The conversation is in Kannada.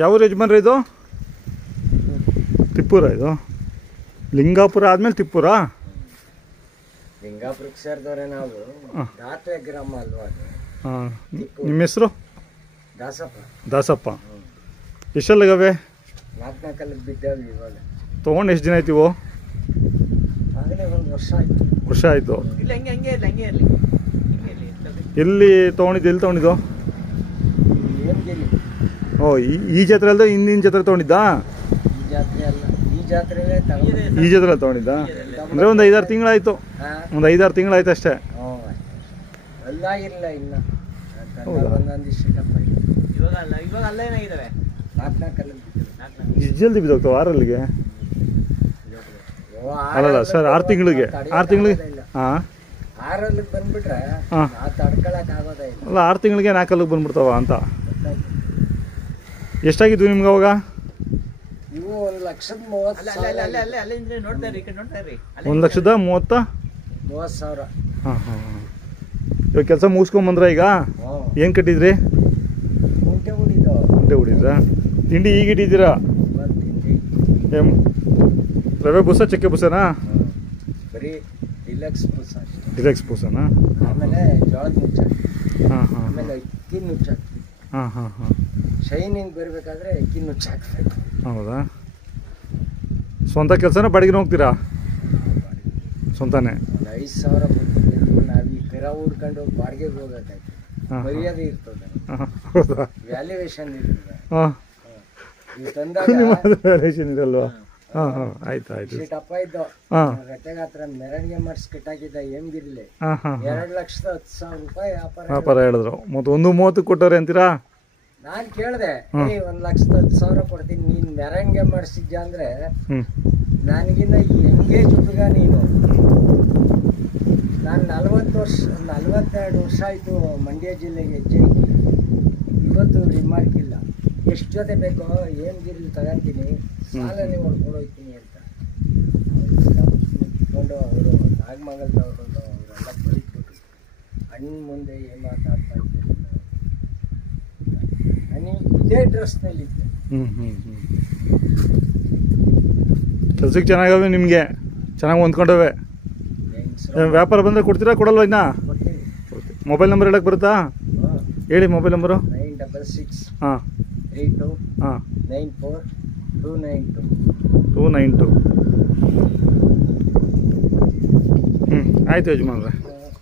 ಯಾವ ಯಜಮಾನ್ರಿ ಇದು? ತಿಪ್ಪೂರ ಇದು? ಲಿಂಗಾಪುರ ಆದ್ಮೇಲೆ ತಿಪ್ಪೂರ? ಲಿಂಗಾಪುರಕ್ಕೆ ಸೇರಿದವ್ರೆ ನಾವು. ದಾತ್ರೆ ಗ್ರಾಮ ಅಲ್ವಾ? ಹಾಂ. ನಿಮ್ಮ ಹೆಸರು? ದಾಸಪ್ಪ. ದಾಸಪ್ಪ. ಎಷ್ಟೆಲ್ಲಗವೆ? 4 ಬಿದ್ದಾವೆ ಇವಾಗ. ತೊಗೊಂಡು ಎಷ್ಟು ದಿನ ಆಯ್ತು ಇವು? ಆಗಲೇ 1 ವರ್ಷ ಆಯ್ತು. ವರ್ಷ ಆಯಿತು. ಇಲ್ಲ ಎಲ್ಲಿ ತೊಗೊಂಡಿದ್ದು? ಎಲ್ಲಿ ತೊಗೊಂಡಿದ್ದು? ಏನ್ಗಿರಿ. ಓ, ಈ ಜಾತ್ರೆ ಅಲ್ಲದೆ ಹಿಂದಿನ ಜಾತ್ರೆ ತೊಗೊಂಡಿದ್ದಾ? ಈ ಜಾತ್ರೆ ಅಲ್ಲ, ಈ ಜಾತ್ರೆಯಲ್ಲೇ ಈ ಜಾತ್ರೆ ತೊಗೊಂಡಿದ್ದ? ಅಂದರೆ ಒಂದು 5-6 ತಿಂಗಳಾಯಿತು. ಒಂದು 5-6 ತಿಂಗಳಾಯ್ತು ಅಷ್ಟೇ. ಹ್ಞೂ, ಅಲ್ಲಾಗಿರಲಿಲ್ಲ ಇನ್ನು. ಒಂದೊಂದು ಇಷ್ಟಪ್ಪ ಇವಾಗ ಅಲ್ಲ ಏನಾಗಿದ್ದಾವೆ. 4 ಇಷ್ಟು ಜಲ್ದಿ ಬಿದ್ದೋಗ್ತಾವೆ 6 ಅಲ್ಲಿಗೆ? ಅಲ್ಲಲ್ಲ ಸರ್, 6 ತಿಂಗಳಿಗೆ. 6 ತಿಂಗಳಿಗೆ? ಹಾಂ, 6 ಬಂದ್ಬಿಟ್ರೆ ತಡ್ಕೊಳಕ್ ಆಗೋದೇ ಇಲ್ಲ. ಅಲ್ಲ, 6 ತಿಂಗಳಿಗೆ 4 ಬಂದ್ಬಿಡ್ತಾವ ಅಂತ. ಎಷ್ಟಾಗಿದ್ವು ನಿಮ್ಗೆ ಅವಾಗ? ಇವು 1,30,000. 1,30,000? ಹಾಂ ಹಾಂ ಹಾಂ. ಇವಾಗ ಕೆಲಸ ಮುಗಿಸ್ಕೊಂಬಂದ್ರ ಈಗ? ಏನು ಕಟ್ಟಿದ್ರಿ? ಕುಂಟೆ ಹೊಡಿದ್ರಾ? ತಿಂಡಿ ಈಗ ಇಟ್ಟಿದ್ದೀರಾ? ರವೆ ಬೂಸ, ಚಕ್ಕೆ ಬೂಸನಾ? ಬರೀ ಡಿಲೆಕ್ಸ್ ಬೂಸನಾ? ಆಮೇಲೆ ಜೋಳದ ಮುಚ್ಚ. ಹಾಂ ಹಾಂ. ಆಮೇಲೆ ಅಕ್ಕಿ ನುಚ್ಚ. ಹಾಂ ಹಾಂ ಹಾಂ. ಶೈನಿಂಗ್ ಬರಬೇಕಾದ್ರೆ ಅಕ್ಕಿ ನುಚ್ಚ ಹಾಕ್ಬೇಕು. ಹೌದಾ? ಸ್ವಂತ ಕೆಲಸನ ಬಾಡಿಗೆ ಹೋಗ್ತೀರಾ? ಸ್ವಂತನೇ. 5,000 ಕೊಡ್ತಿದ್ದು ನಾವು ಈ ಕರ ಹುಡ್ಕೊಂಡು ಬಾಡಿಗೆಗೆ ಹೋಗೋದಾಯ್ತು. ಮರ್ಯಾದೆ ಇರ್ತದೆ. ಹೌದಾ? ವ್ಯಾಲ್ಯೂಯೇಷನ್ ಇರ್ತದೆ. ಹಾಂ, ನೀವು ತಂದಾಗ ವ್ಯಾಲ್ಯೂಯೇಷನ್ ಇರಲ್ವಾ? ಹಾಂ ಹಾಂ, ಆಯ್ತು ಆಯ್ತು. ಟಪ್ಪ ಇದ್ದು ಹಾಂ, ಗಟ್ಟೆಗೆ ಹತ್ರ ಮೆರವಣಿಗೆ ಮಾಡಿಸಿ ಕಟ್ಟಾಕಿದ್ದ ಹೆಂಗಿರ್ಲಿ. ಹಾಂ ಹಾಂ. 2,10,000 ರೂಪಾಯಿ ವ್ಯಾಪಾರ ಹೇಳಿದ್ರು. ಮತ್ತು 1,30,000 ಕೊಟ್ಟವ್ರೆ ಅಂತೀರಾ? ನಾನು ಕೇಳಿದೆ, 1,10,000 ಕೊಡ್ತೀನಿ, ನೀನು ಮೆರವಣಿಗೆ ಮಾಡಿಸಿದ್ಯಾ ಅಂದ್ರೆ ನನಗಿನ್ನ ಹೆಂಗೆ ಜುಟ್ಟುಗ ನೀನು. ನಾನು 42 ವರ್ಷ ಆಯಿತು ಮಂಡ್ಯ ಜಿಲ್ಲೆಗೆ ಹೆಜ್ಜೆ ಇಟ್ಟು. ಇವತ್ತು ರಿಮಾರ್ಕ್ ಇಲ್ಲ. ಎಷ್ಟು ಜೊತೆ ಬೇಕೋ ಏನ್ಗಿರ್ಲಿ ತಗೊಂತೀನಿ, ಸಾಲನೇ ಹೊಡ್ಕೊಂಡೋಗ್ತೀನಿ ಅಂತ ಇಟ್ಕೊಂಡು ಅವರು ನಾಗಮಂಗಲದವರು ಅವರೆಲ್ಲ ಬೈಟ್ಬಿಟ್ರು. ಅಣ್ಣ ಮುಂದೆ ಏನು ಮಾತಾಡ್ತಾ ಇದ್ದೀನಿ ನಾನು. ಇದೇ ಡ್ರೆಸ್ನಲ್ಲಿದ್ದೆ. ಕೆಲ್ಸಕ್ಕೆ ಚೆನ್ನಾಗವೆ ನಿಮಗೆ? ಚೆನ್ನಾಗಿ ಹೊಂದ್ಕೊಂಡವೆ? ವ್ಯಾಪಾರ ಬಂದರೆ ಕೊಡ್ತೀರಾ, ಕೊಡಲ್ವ ಇನ್ನ? ಮೊಬೈಲ್ ನಂಬರ್ ಹೇಳಕ್ಕೆ ಬರುತ್ತಾ? ಹೇಳಿ ಮೊಬೈಲ್ ನಂಬರು. 966 ಹಾಂ 32 ಹಾಂ 94 292. 292. ಆಯಿತು ಯಜಮಾನ್ರೆ.